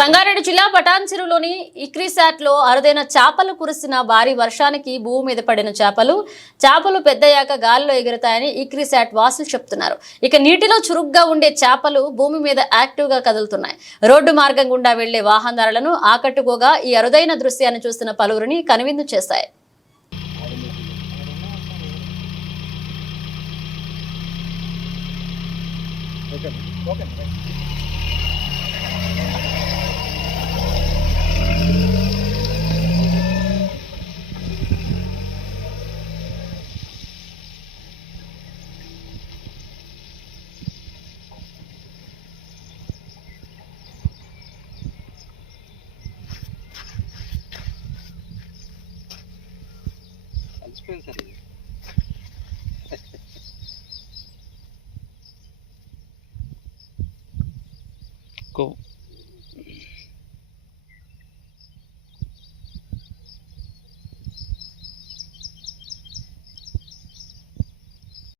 సంగారెడ్డి జిల్లా పటాన్చెరులోని ఇక్రీశాట్లో అరుదైన చేపలు కురిసిన భారీ వర్షానికి భూమి మీద పడిన చేపలు పెద్దయ్యాక గాలిలో ఎగురుతాయని ఇక్రీశాట్ వాసులు చెప్తున్నారు. ఇక నీటిలో చురుగ్గా ఉండే చేపలు భూమి మీద యాక్టివ్ గా కదులుతున్నాయి. రోడ్డు మార్గం గుండా వెళ్లే వాహనదారులను ఆకట్టుకోగా ఈ అరుదైన దృశ్యాన్ని చూస్తున్న పలువురిని కనువిందు చేశాయి. Go.